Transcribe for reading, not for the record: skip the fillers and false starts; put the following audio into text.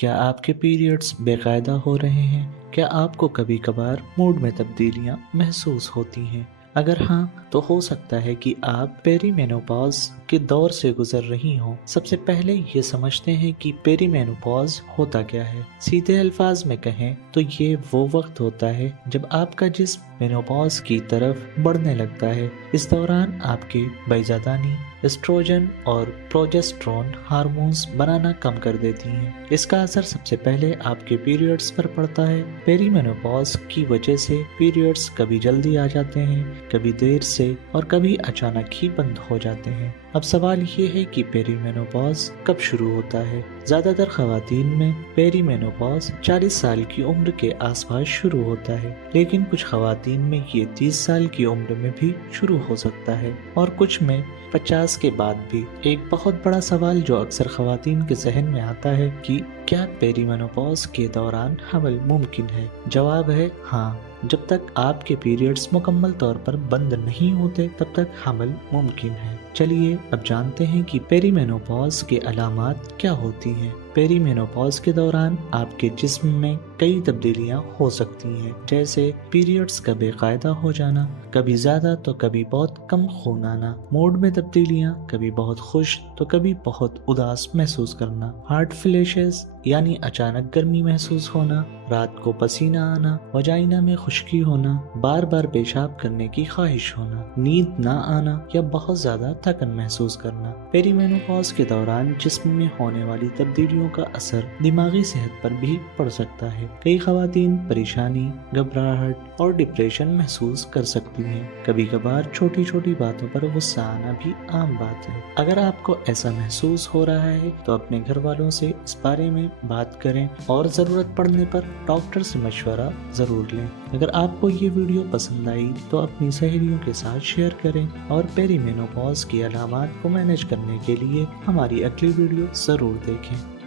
کیا آپ کے پیریڈز باقاعدہ ہو رہے ہیں؟ کیا آپ کو کبھی کبھار موڈ میں تبدیلیاں محسوس ہوتی ہیں؟ اگر ہاں تو ہو سکتا ہے کہ آپ پیری مینوپاز کے دور سے گزر رہی ہوں۔ سب سے پہلے یہ سمجھتے ہیں کہ پیری مینوپاز ہوتا کیا ہے۔ سیدھے الفاظ میں کہیں تو یہ وہ وقت ہوتا ہے جب آپ کا جسم مینوپاز کی طرف بڑھنے لگتا ہے۔ اس دوران آپ کے بیضادانی ایسٹروجن اور پروجسٹرون ہارمونز بنانا کم کر دیتی ہیں۔ اس کا اثر سب سے پہلے آپ کے پیریڈز پر پڑتا ہے۔ پیری مینوپاز کی وجہ سے پیریڈز کبھی جلدی آ جاتے ہیں، کبھی دیر سے اور کبھی اچانک ہی بند ہو جاتے ہیں۔ اب سوال یہ ہے کہ پیری مینوپاز کب شروع ہوتا ہے؟ زیادہ تر خواتین میں پیری مینوپاز 40 سال کی عمر کے آس پاس شروع ہوتا ہے، لیکن کچھ خواتین میں یہ 30 سال کی عمر میں بھی شروع ہو سکتا ہے اور کچھ میں 50 کے بعد بھی۔ ایک بہت بڑا سوال جو اکثر خواتین کے ذہن میں آتا ہے کہ کیا پیری مینوپاز کے دوران حمل ممکن ہے؟ جواب ہے ہاں، جب تک آپ کے پیریڈز مکمل طور پر بند نہیں ہوتے تب تک حمل ممکن ہے۔ چلیے اب جانتے ہیں کہ پیری مینوپاز کے علامات کیا ہوتی ہیں۔ پیری مینوپاز کے دوران آپ کے جسم میں کئی تبدیلیاں ہو سکتی ہیں، جیسے پیریڈز کا بے قاعدہ ہو جانا، کبھی زیادہ تو کبھی بہت کم خون آنا، موڈ میں تبدیلیاں، کبھی بہت خوش تو کبھی بہت اداس محسوس کرنا، ہارٹ فلیشز یعنی اچانک گرمی محسوس ہونا، رات کو پسینہ آنا، وجائنا میں خشکی ہونا، بار بار پیشاب کرنے کی خواہش ہونا، نیند نہ آنا یا بہت زیادہ تھکن محسوس کرنا۔ پیری مینوپاز کے دوران جسم میں ہونے والی تبدیلیوں کا اثر دماغی صحت پر بھی پڑ سکتا ہے۔ کئی خواتین پریشانی، گھبراہٹ اور ڈپریشن محسوس کر سکتی ہیں۔ کبھی کبھار چھوٹی چھوٹی باتوں پر غصہ آنا بھی عام بات ہے۔ اگر آپ کو ایسا محسوس ہو رہا ہے تو اپنے گھر والوں سے اس بارے میں بات کریں اور ضرورت پڑنے پر ڈاکٹر سے مشورہ ضرور لیں۔ اگر آپ کو یہ ویڈیو پسند آئی تو اپنی سہیلیوں کے ساتھ شیئر کریں اور پیری مینوپاز کی علامات کو مینیج کرنے کے لیے ہماری اگلی ویڈیو ضرور دیکھیں۔